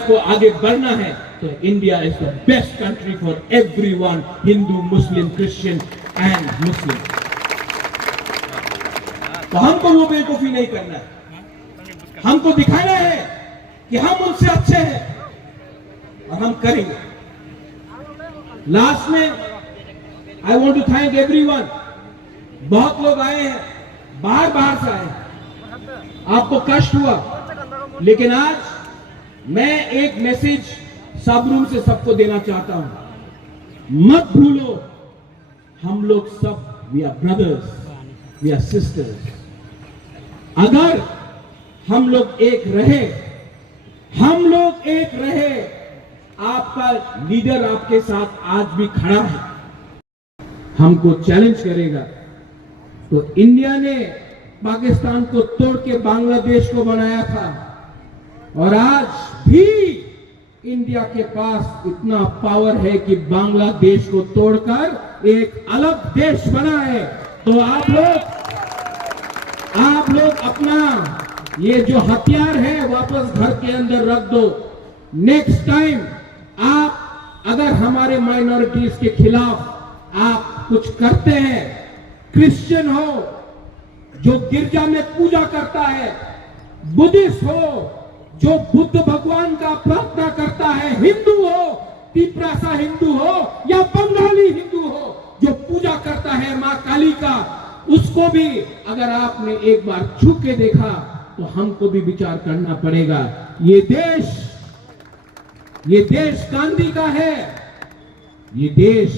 को आगे बढ़ना है तो India is the best country for everyone, Hindu, Muslim, Christian and Muslim. तो हमको वो बेवकूफी नहीं करना है, हमको दिखाना है कि हम उनसे अच्छे हैं और हम करेंगे। लास्ट में I want to thank everyone. बहुत लोग आए हैं, बाहर से आए हैं, आपको कष्ट हुआ, लेकिन आज मैं एक मैसेज सब रूम से सबको देना चाहता हूं। मत भूलो, हम लोग सब we are brothers, we are sisters. अगर हम लोग एक रहे, आपका लीडर आपके साथ आज भी खड़ा है, हमको चैलेंज करेगा। तो इंडिया ने पाकिस्तान को तोड़ के बांग्लादेश को बनाया था, और आज भी इंडिया के पास इतना पावर है कि बांग्लादेश को तोड़कर एक अलग देश बना है। तो आप लोग अपना ये जो हथियार है वापस घर के अंदर रख दो। नेक्स्ट टाइम आप अगर हमारे माइनॉरिटीज के खिलाफ आप कुछ करते हैं, क्रिश्चियन हो जो गिरजा में पूजा करता है, बुद्धिस्ट हो जो बुद्ध भगवान का प्रार्थना करता है, हिंदू हो, तिपरासा हिंदू हो या बंगाली हिंदू हो जो पूजा करता है मां काली का, उसको भी अगर आपने एक बार छू के देखा तो हमको भी विचार करना पड़ेगा। ये देश गांधी का है, ये देश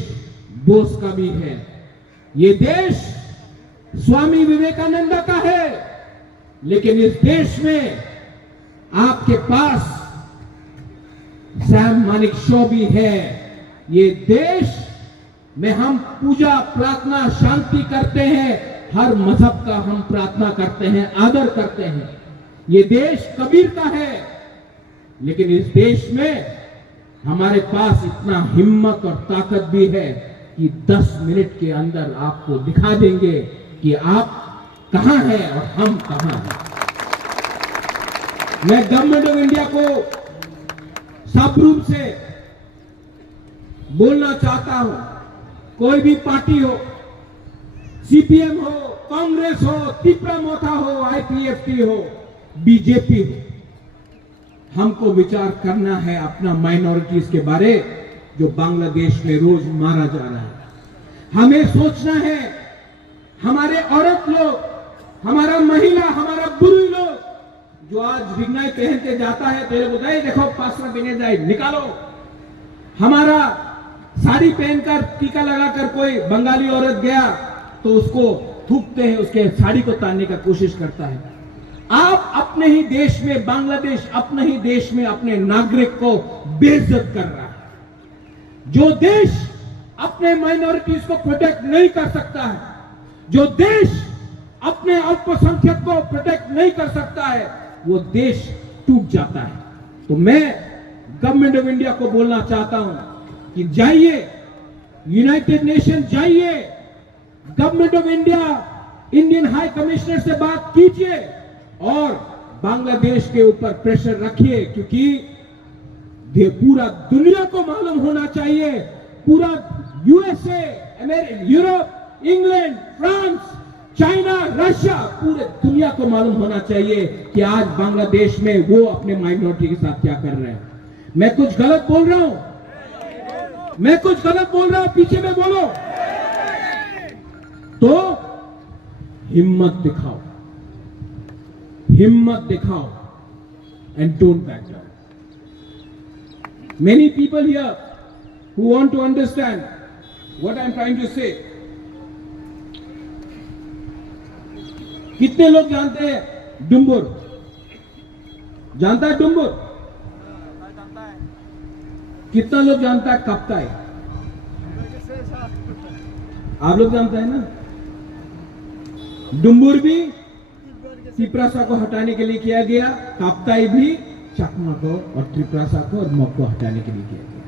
बोस का भी है, ये देश स्वामी विवेकानंद का है, लेकिन इस देश में आपके पास सैम मानेकशॉ भी है। ये देश में हम पूजा, प्रार्थना, शांति करते हैं, हर मजहब का हम प्रार्थना करते हैं, आदर करते हैं। ये देश कबीर का है, लेकिन इस देश में हमारे पास इतना हिम्मत और ताकत भी है कि 10 मिनट के अंदर आपको दिखा देंगे कि आप कहां हैं और हम कहां हैं। मैं गवर्नमेंट ऑफ इंडिया को सब रूप से बोलना चाहता हूं, कोई भी पार्टी हो, सीपीएम हो, कांग्रेस हो, तिपरा मोथा हो, आईपीएफटी हो, बीजेपी हो, हमको विचार करना है अपना माइनॉरिटीज के बारे जो बांग्लादेश में रोज मारा जा रहा है। हमें सोचना है, हमारे औरत लोग, हमारा महिला, हमारा बुजुर्ग लोग जो आज भिगनाई पहन के जाता है, तेरे को दे देखो पासरा पहने जाए निकालो। हमारा साड़ी पहनकर टीका लगाकर कोई बंगाली औरत गया तो उसको थूकते हैं, उसके साड़ी को तानने का कोशिश करता है। आप अपने ही देश में, बांग्लादेश अपने ही देश में अपने नागरिक को बेइज्जत कर रहा है। जो देश अपने माइनॉरिटीज को प्रोटेक्ट नहीं कर सकता है, जो देश अपने अल्पसंख्यक को प्रोटेक्ट नहीं कर सकता है, वो देश टूट जाता है। तो मैं गवर्नमेंट ऑफ इंडिया को बोलना चाहता हूं कि जाइए, यूनाइटेड नेशन जाइए, government of India, Indian high commissioner से बात कीजिए और बांग्लादेश के ऊपर प्रेशर रखिए, क्योंकि पूरा दुनिया को मालूम होना चाहिए, पूरा USA, Europe, England, France, China, Russia, पूरे दुनिया को मालूम होना चाहिए कि आज बांग्लादेश में वो अपने माइनॉरिटी के साथ क्या कर रहे हैं। मैं कुछ गलत बोल रहा हूं, पीछे में बोलो। तो हिम्मत दिखाओ and don't back down. Many people here who want to understand what I'm trying to say. कितने लोग जानते हैं डुम्बुर? जानता है डुम्बुर? कितना लोग जानता है कप्ताई? आप लोग जानते हैं ना? डुम्बुर भी त्रिप्रासा को हटाने के लिए किया गया, कप्ताई भी चकमा को और त्रिप्रासा को और मग को हटाने के लिए किया गया।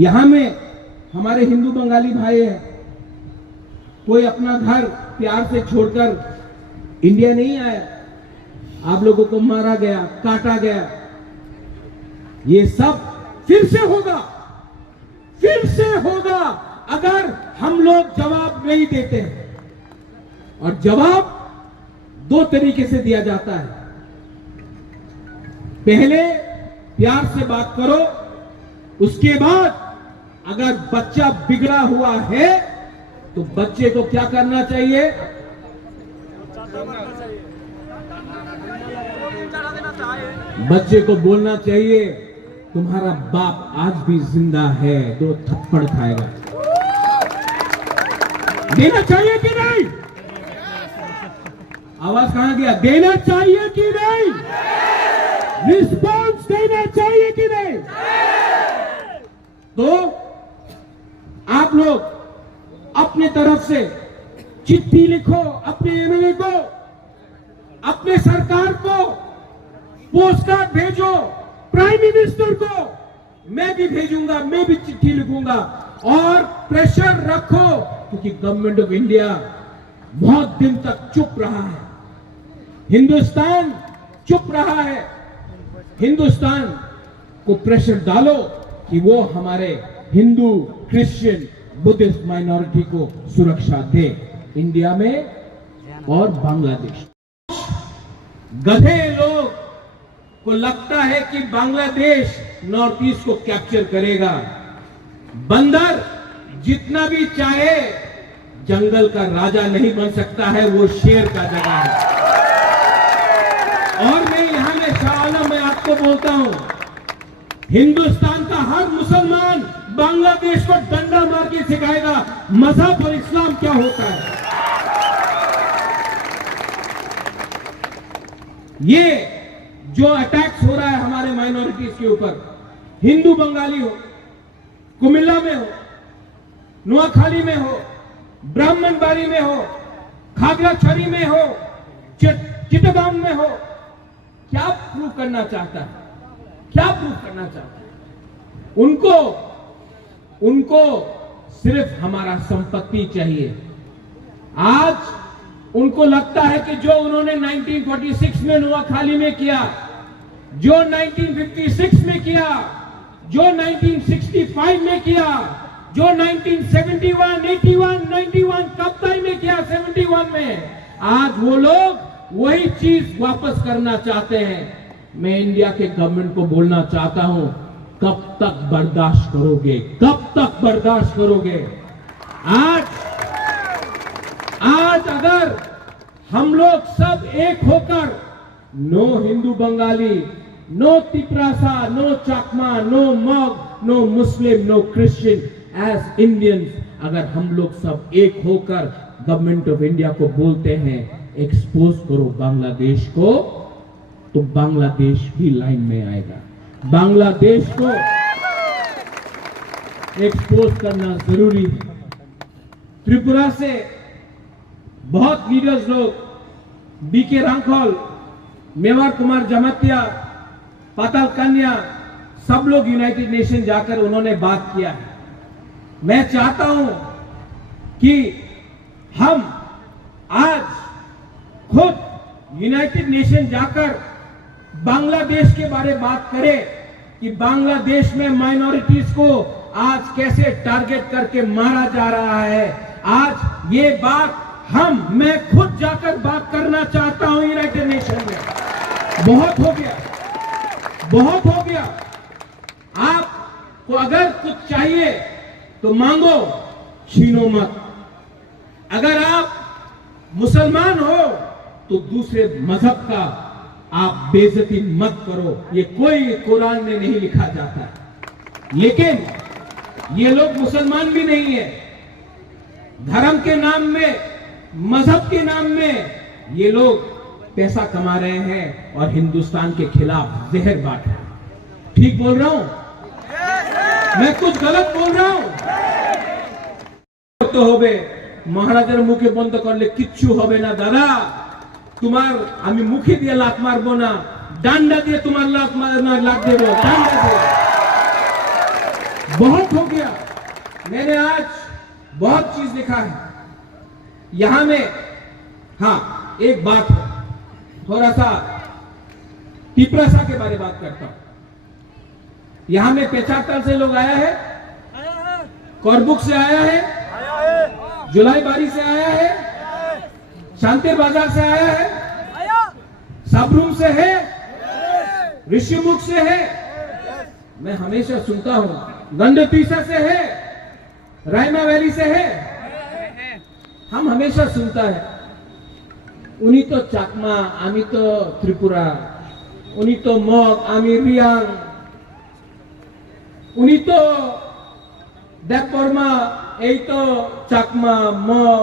यहां में हमारे हिंदू बंगाली भाई है, कोई अपना घर प्यार से छोड़कर इंडिया नहीं आया, आप लोगों को मारा गया, काटा गया। ये सब फिर से होगा अगर हम लोग जवाब नहीं देते हैं। और जवाब दो तरीके से दिया जाता है। पहले प्यार से बात करो, उसके बाद अगर बच्चा बिगड़ा हुआ है तो बच्चे को क्या करना चाहिए? बच्चे को बोलना चाहिए तुम्हारा बाप आज भी जिंदा है, 2 थप्पड़ खाएगा। देना चाहिए कि नहीं? आवाज कहां गया? देना चाहिए कि नहीं? रिस्पॉन्स देना चाहिए कि नहीं? तो आप लोग अपने तरफ से चिट्ठी लिखो, अपने एमएलए को, अपने सरकार को, पोस्ट कार्ड भेजो, प्राइम मिनिस्टर को, मैं भी भेजूंगा, मैं भी चिट्ठी लिखूंगा और प्रेशर रखो, क्योंकि गवर्नमेंट ऑफ इंडिया बहुत दिन तक चुप रहा है, हिंदुस्तान चुप रहा है। हिंदुस्तान को प्रेशर डालो कि वो हमारे हिंदू, क्रिश्चियन, बुद्धिस्ट माइनॉरिटी को सुरक्षा दे इंडिया में और बांग्लादेश। गधे लोग को लगता है कि बांग्लादेश नॉर्थ ईस्ट को कैप्चर करेगा। बंदर जितना भी चाहे जंगल का राजा नहीं बन सकता है, वो शेर का जगह है। और मैं यहां में शाह आलम में आपको बोलता हूं, हिंदुस्तान का हर मुसलमान बांग्लादेश को डंडा मार के सिखाएगा मजहब और इस्लाम क्या होता है। ये जो अटैक्स हो रहा है हमारे माइनॉरिटीज के ऊपर, हिंदू बंगाली हो, कुमिल्ला में हो, नुआखाली में हो, ब्राह्मणबाड़ी में हो, खागड़ाछड़ी में हो, चिटगांव में हो, क्या प्रूव करना चाहता है? क्या प्रूव करना चाहता है? उनको सिर्फ हमारा संपत्ति चाहिए। आज उनको लगता है कि जो उन्होंने 1946 में नुआखाली में किया, जो 1956 में किया, जो 1965 में किया, जो 1971, 81, 91 कब तक में किया, 71 में, आज वो लोग वही चीज वापस करना चाहते हैं। मैं इंडिया के गवर्नमेंट को बोलना चाहता हूं, कब तक बर्दाश्त करोगे? कब तक बर्दाश्त करोगे? आज अगर हम लोग सब एक होकर, no Hindu Bengali, no Tiprasa, no Chakma, no Mog, no Muslim, no Christian, as Indians, अगर हम लोग सब एक होकर गवर्नमेंट ऑफ इंडिया को बोलते हैं एक्सपोज करो बांग्लादेश को, तो बांग्लादेश भी लाइन में आएगा। बांग्लादेश को एक्सपोज करना जरूरी है। त्रिपुरा से बहुत लीडर्स लोग, बीके रांखल, मेवार कुमार जमातिया, पाताल कन्या, सब लोग यूनाइटेड नेशन जाकर उन्होंने बात किया है। मैं चाहता हूं कि हम आज खुद यूनाइटेड नेशन जाकर बांग्लादेश के बारे में बात करें कि बांग्लादेश में माइनॉरिटीज को आज कैसे टारगेट करके मारा जा रहा है। आज ये बात मैं खुद जाकर बात करना चाहता हूं यूनाइटेड नेशन में। बहुत हो गया, बहुत हो गया। आपको अगर कुछ चाहिए तो मांगो, छीनो मत। अगर आप मुसलमान हो तो दूसरे मजहब का आप बेइज्जती मत करो, ये कोई कुरान में नहीं लिखा जाता। लेकिन ये लोग मुसलमान भी नहीं है, धर्म के नाम में, मजहब के नाम में ये लोग पैसा कमा रहे हैं और हिंदुस्तान के खिलाफ जहर बांट रहे हैं। ठीक बोल रहा हूं? मैं कुछ गलत बोल रहा हूं? तो होबे महाराजर मुखे बंद करले किच्छु होबे ना दादा। तुम्हार आमी मुखे दिए लात मारबो ना, डांडा दिए तुम्हार लात देबो, डांडा दिए। बहुत हो गया। मैंने आज बहुत चीज लिखा है यहां में। हाँ, एक बात है, थोड़ा सा तिपरासा के बारे में बात करता हूं। यहां में पेचाटल से लोग आया है, करबुक से आया है, जुलाई बारी से आया है, शांतिर बाजार से आया है, सबरूम से है, ऋषिमुख से है। मैं हमेशा सुनता हूं गंडतीसा से है, रायमा वैली से है। हम हमेशा सुनता है उन्हीं तो चाकमा, आमी तो त्रिपुरा, उन्हीं तो मग, आमी रियांग, उन्हीं तो देवबर्मा, এই তো চাকমা, মগ,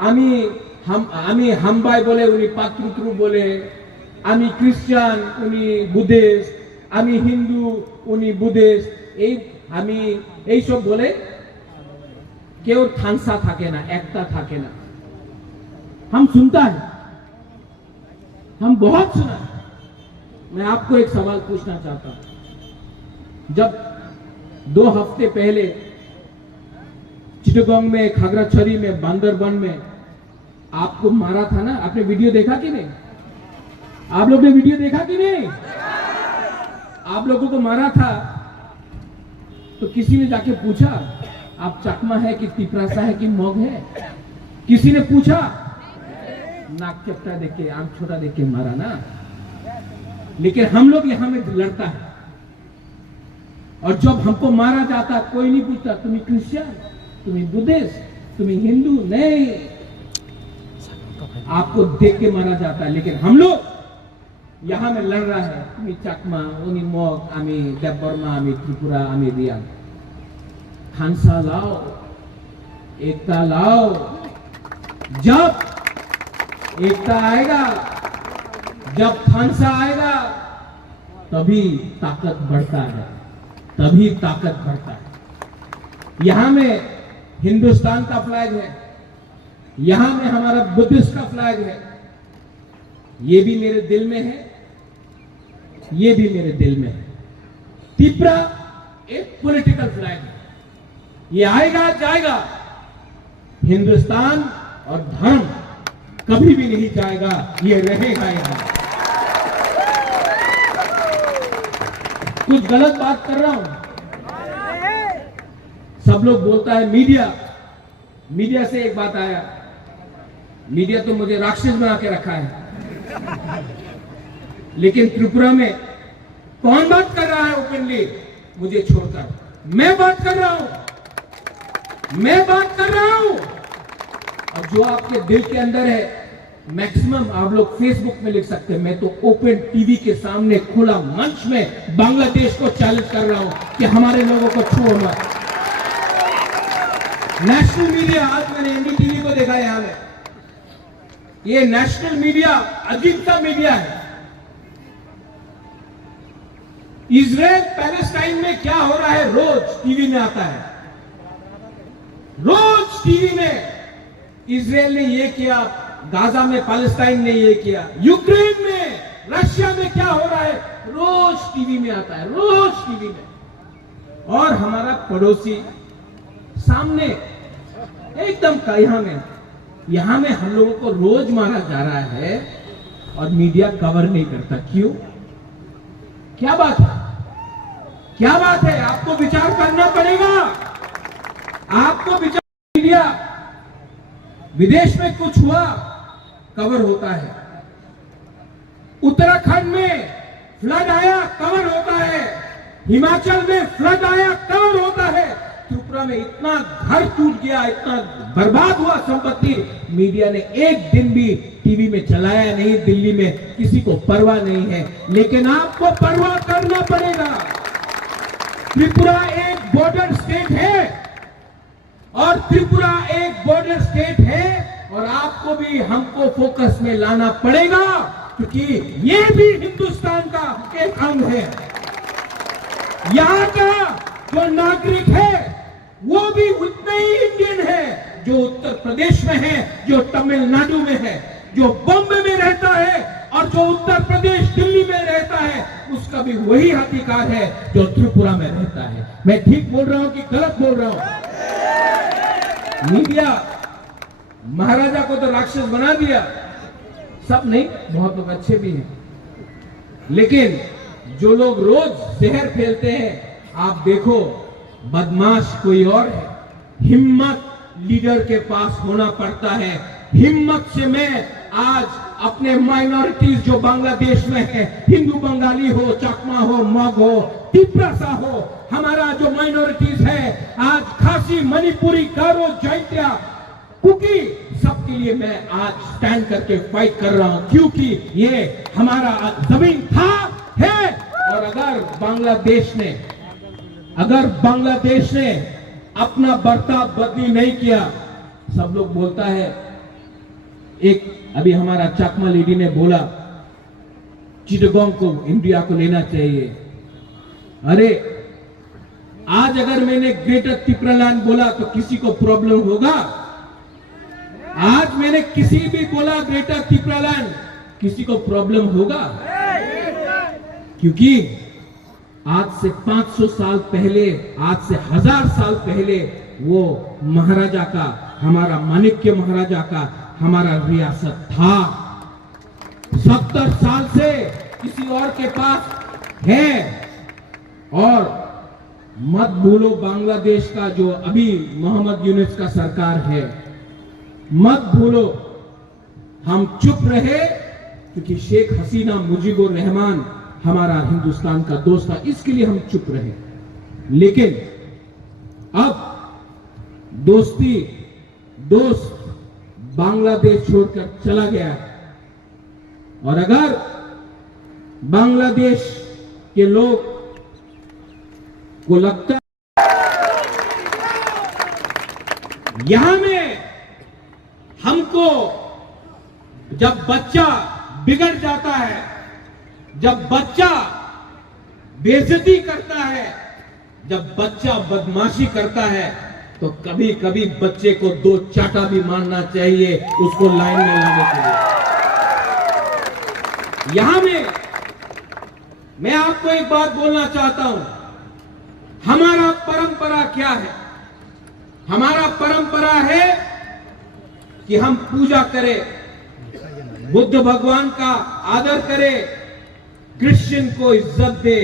আমি হামবাই বলে, উনি পাত্রুত্রু বলে, আমি খ্রিস্টান, উনি বুদ্ধিস্ট, আমি হিন্দু, উনি বুদ্ধিস্ট, আমি এই সব বলে কেউ থানসা থাকে না, একটা থাকে না। हम सुनता है, हम बहुत सुना है। मैं आपको एक सवाल पूछना चाहता हूं। जब 2 हफ्ते पहले चिटगांव में, खागड़ाछड़ी में, बांदरबन में आपको मारा था ना, आपने वीडियो देखा कि नहीं? आप लोग ने वीडियो देखा कि नहीं? आप लोगों को मारा था तो किसी ने जाके पूछा आप चकमा है कि तिपरासा है कि मग है? किसी ने पूछा? नाक चपटा देख के, आंख छोटा देख के मारा ना। लेकिन हम लोग यहां में लड़ता है, और जब हमको मारा जाता कोई नहीं पूछता तुम्हें क्रिश्चियन, तुम्हें बुद्धिस्ट, तुम्हें हिंदू, नहीं, आपको देख के मारा जाता है। लेकिन हम लोग यहां में लड़ रहा है, तुम्हें चकमा, उन्हीं मग, आमी देवबर्मा, आमी त्रिपुरा, आमी रियांग। खानसा लाओ, एकता लाओ। जब एकता आएगा, जब खानसा आएगा, तभी ताकत बढ़ता है, तभी ताकत बढ़ता है। यहां में हिंदुस्तान का फ्लैग है, यहां में हमारा बुद्धिस्ट का फ्लैग है। ये भी मेरे दिल में है, ये भी मेरे दिल में है। त्रिपुरा एक पॉलिटिकल फ्लैग है, ये आएगा जाएगा। हिंदुस्तान और धर्म कभी भी नहीं जाएगा, ये रहेगा यहां। कुछ गलत बात कर रहा हूं? सब लोग बोलता है मीडिया से एक बात आया, मीडिया तो मुझे राक्षस बना के रखा है। लेकिन त्रिपुरा में कौन बात कर रहा है ओपनली मुझे छोड़कर? मैं बात कर रहा हूं, मैं बात कर रहा हूं। और जो आपके दिल के अंदर है, मैक्सिमम आप लोग फेसबुक में लिख सकते हैं। मैं तो ओपन टीवी के सामने खुला मंच में बांग्लादेश को चैलेंज कर रहा हूं कि हमारे लोगों को छुओ मत। नेशनल मीडिया, आज मैंने एनडीटीवी को देखा यहां में, ये नेशनल मीडिया अजीब सा मीडिया है। इजराइल पैलेस्टाइन में क्या हो रहा है रोज टीवी में आता है, रोज टीवी में इजराइल ने ये किया, गाजा में पैलेस्टाइन ने ये किया, यूक्रेन में, रशिया में क्या हो रहा है रोज टीवी में आता है, रोज टीवी में। और हमारा पड़ोसी सामने एकदम यहां में हम लोगों को रोज मारा जा रहा है और मीडिया कवर नहीं करता। क्यों? क्या बात है? क्या बात है? आपको विचार करना पड़ेगा, आपको विचार। मीडिया विदेश में कुछ हुआ कवर होता है, उत्तराखंड में फ्लड आया कवर होता है, हिमाचल में फ्लड आया कवर होता है, त्रिपुरा में इतना घर टूट गया, इतना बर्बाद हुआ संपत्ति, मीडिया ने एक दिन भी टीवी में चलाया नहीं। दिल्ली में किसी को परवाह नहीं है, लेकिन आपको परवाह करना पड़ेगा। त्रिपुरा एक बॉर्डर स्टेट है, और त्रिपुरा एक बॉर्डर स्टेट है, और आपको भी हमको फोकस में लाना पड़ेगा, क्योंकि ये भी हिंदुस्तान का एक अंग है। यहां का जो नागरिक है वो भी उतना ही इंडियन है जो उत्तर प्रदेश में है, जो तमिलनाडु में है, जो बॉम्बे में रहता है, और जो उत्तर प्रदेश दिल्ली में रहता है, उसका भी वही अधिकार है जो त्रिपुरा में रहता है। मैं ठीक बोल रहा हूं कि गलत बोल रहा हूं? मीडिया महाराजा को तो राक्षस बना दिया, सब नहीं, बहुत लोग अच्छे भी हैं, लेकिन जो लोग रोज जहर फैलते हैं, आप देखो बदमाश कोई और है। हिम्मत लीडर के पास होना पड़ता है। हिम्मत से मैं आज अपने माइनॉरिटीज जो बांग्लादेश में है, हिंदू बंगाली हो, चकमा हो, मग हो, तिप्रासा हो, हमारा जो माइनॉरिटीज है आज खासी, मणिपुरी, गारो, जैंतिया, कुकी, सबके लिए मैं आज स्टैंड करके फाइट कर रहा हूं, क्योंकि ये हमारा जमीन था, है। और अगर बांग्लादेश ने अपना बर्ताव बदली नहीं किया, सब लोग बोलता है, एक अभी हमारा चकमा लेडी ने बोला चिटगांव को इंडिया को लेना चाहिए। अरे आज अगर मैंने ग्रेटर त्रिपुरालैंड बोला तो किसी को प्रॉब्लम होगा? आज मैंने किसी भी बोला ग्रेटर त्रिपुरालैंड, किसी को प्रॉब्लम होगा? क्योंकि आज से 500 साल पहले, आज से 1000 साल पहले वो महाराजा का, हमारा माणिक्य महाराजा का हमारा रियासत था। 70 साल से किसी और के पास है। और मत भूलो बांग्लादेश का जो अभी मोहम्मद यूनुस का सरकार है, मत भूलो। हम चुप रहे क्योंकि शेख हसीना मुजीबुर रहमान हमारा हिंदुस्तान का दोस्त था, इसके लिए हम चुप रहे। लेकिन अब दोस्त बांग्लादेश छोड़कर चला गया, और अगर बांग्लादेश के लोग को लगता यहां में हमको, जब बच्चा बिगड़ जाता है, जब बच्चा बेइज्जती करता है, जब बच्चा बदमाशी करता है, तो कभी कभी बच्चे को 2 चाटा भी मारना चाहिए उसको लाइन में लाने के लिए। यहां में मैं आपको एक बात बोलना चाहता हूं, हमारा परंपरा क्या है? हमारा परंपरा है कि हम पूजा करें, बुद्ध भगवान का आदर करें, क्रिश्चियन को इज्जत दे,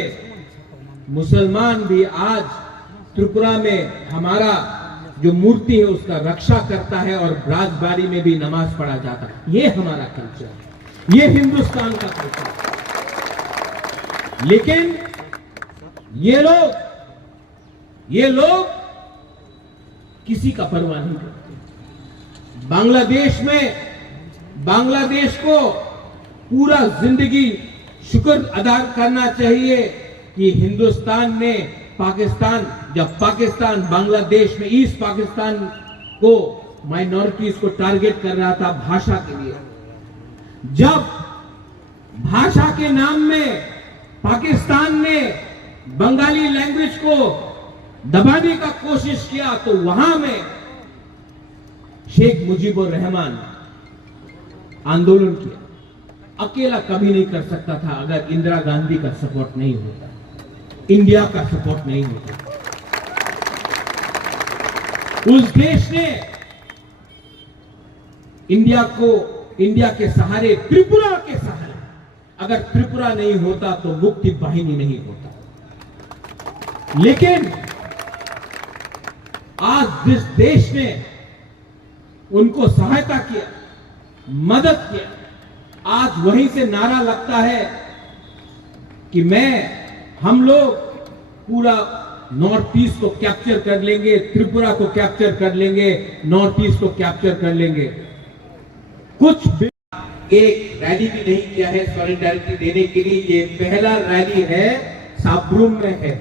मुसलमान भी आज त्रिपुरा में हमारा जो मूर्ति है उसका रक्षा करता है और राजबाड़ी में भी नमाज पढ़ा जाता है। ये हमारा कल्चर है, ये हिंदुस्तान का कल्चर है। लेकिन ये लोग किसी का परवाह नहीं करते। बांग्लादेश को पूरा जिंदगी शुक्र अदा करना चाहिए कि हिंदुस्तान ने जब पाकिस्तान बांग्लादेश में ईस्ट पाकिस्तान को माइनॉरिटीज को टारगेट कर रहा था भाषा के लिए, जब भाषा के नाम में पाकिस्तान ने बंगाली लैंग्वेज को दबाने का कोशिश किया, तो वहां में शेख मुजीबुर रहमान आंदोलन किया। अकेला कभी नहीं कर सकता था अगर इंदिरा गांधी का सपोर्ट नहीं होता, इंडिया का सपोर्ट नहीं होता। उस देश ने इंडिया के सहारे, त्रिपुरा के सहारे, अगर त्रिपुरा नहीं होता तो मुक्ति वाहिनी नहीं होता। लेकिन आज जिस देश ने उनको सहायता किया, मदद किया, आज वहीं से नारा लगता है कि हम लोग पूरा नॉर्थ ईस्ट को कैप्चर कर लेंगे, त्रिपुरा को कैप्चर कर लेंगे, नॉर्थ ईस्ट को कैप्चर कर लेंगे। कुछ एक रैली भी नहीं किया है सॉलिडारिटी देने के लिए। ये पहला रैली है, साब्रुम में है।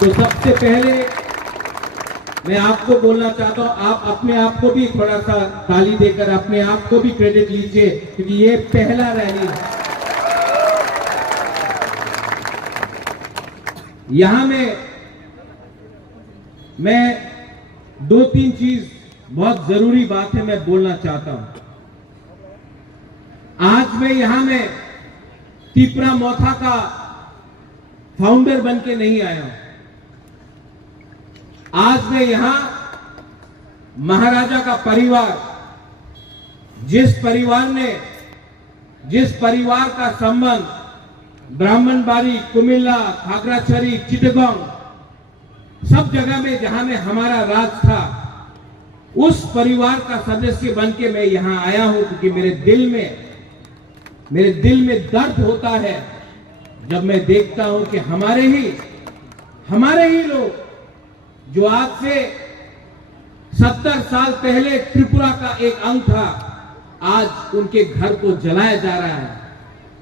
तो सबसे पहले मैं आपको बोलना चाहता हूं, आप अपने आप को भी थोड़ा सा ताली देकर अपने आप को भी क्रेडिट लीजिए, क्योंकि ये पहला रैली है। यहां में मैं 2-3 चीज, बहुत जरूरी बात है, मैं बोलना चाहता हूं। आज मैं यहां में तिपरा मोथा का फाउंडर बन के नहीं आया हूं। आज मैं यहां महाराजा का परिवार, जिस परिवार का संबंध ब्राह्मणबाड़ी, कुमिल्ला, खागड़ाछड़ी, चिटगांव, सब जगह में जहां में हमारा राज था, उस परिवार का सदस्य बन के मैं यहां आया हूं, क्योंकि मेरे दिल में दर्द होता है जब मैं देखता हूं कि हमारे ही लोग जो आज से 70 साल पहले त्रिपुरा का एक अंग था, आज उनके घर को जलाया जा रहा है,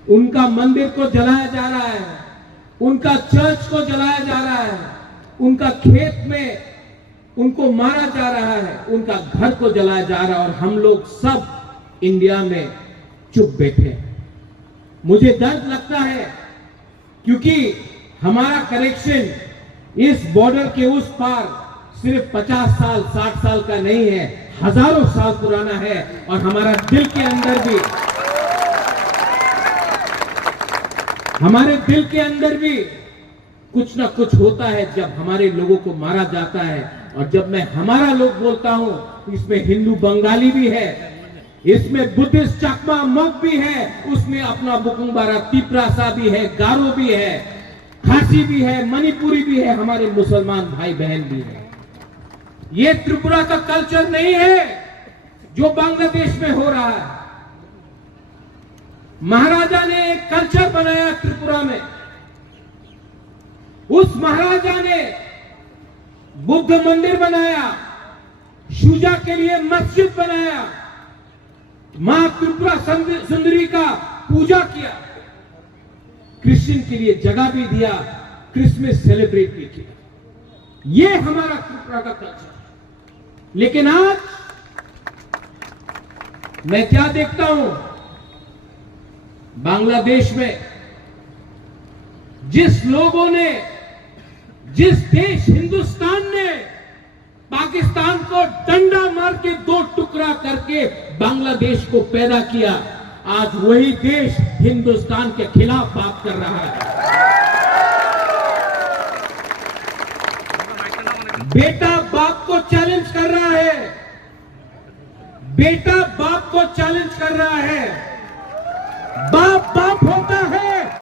उनका मंदिर को जलाया जा रहा है, उनका चर्च को जलाया जा रहा है, उनका खेत में उनको मारा जा रहा है, उनका घर को जलाया जा रहा है, और हम लोग सब इंडिया में चुप बैठे हैं। मुझे दर्द लगता है क्योंकि हमारा कनेक्शन इस बॉर्डर के उस पार सिर्फ 50 साल 60 साल का नहीं है, हजारों साल पुराना है। और हमारे दिल के अंदर भी कुछ ना कुछ होता है जब हमारे लोगों को मारा जाता है। और जब मैं हमारा लोग बोलता हूं, इसमें हिंदू बंगाली भी है, इसमें बुद्धिस्ट चकमा मग भी है, उसमें अपना बुकुंबारा तिपरासा भी है, गारो भी है, खासी भी है, मणिपुरी भी है, हमारे मुसलमान भाई बहन भी है। ये त्रिपुरा का कल्चर नहीं है जो बांग्लादेश में हो रहा है। महाराजा ने एक कल्चर बनाया त्रिपुरा में, उस महाराजा ने बुद्ध मंदिर बनाया, शुजा के लिए मस्जिद बनाया, मां त्रिपुरा सुंदरी का पूजा किया, क्रिश्चियन के लिए जगह भी दिया, क्रिसमस सेलिब्रेट भी किया। ये हमारा त्रिपुरा का कल्चर। लेकिन आज मैं क्या देखता हूं, बांग्लादेश में जिस लोगों ने, जिस देश हिंदुस्तान ने पाकिस्तान को डंडा मार के 2 टुकड़ा करके बांग्लादेश को पैदा किया, आज वही देश हिंदुस्तान के खिलाफ बात कर रहा है। बेटा बाप को चैलेंज कर रहा है, बेटा बाप को चैलेंज कर रहा है।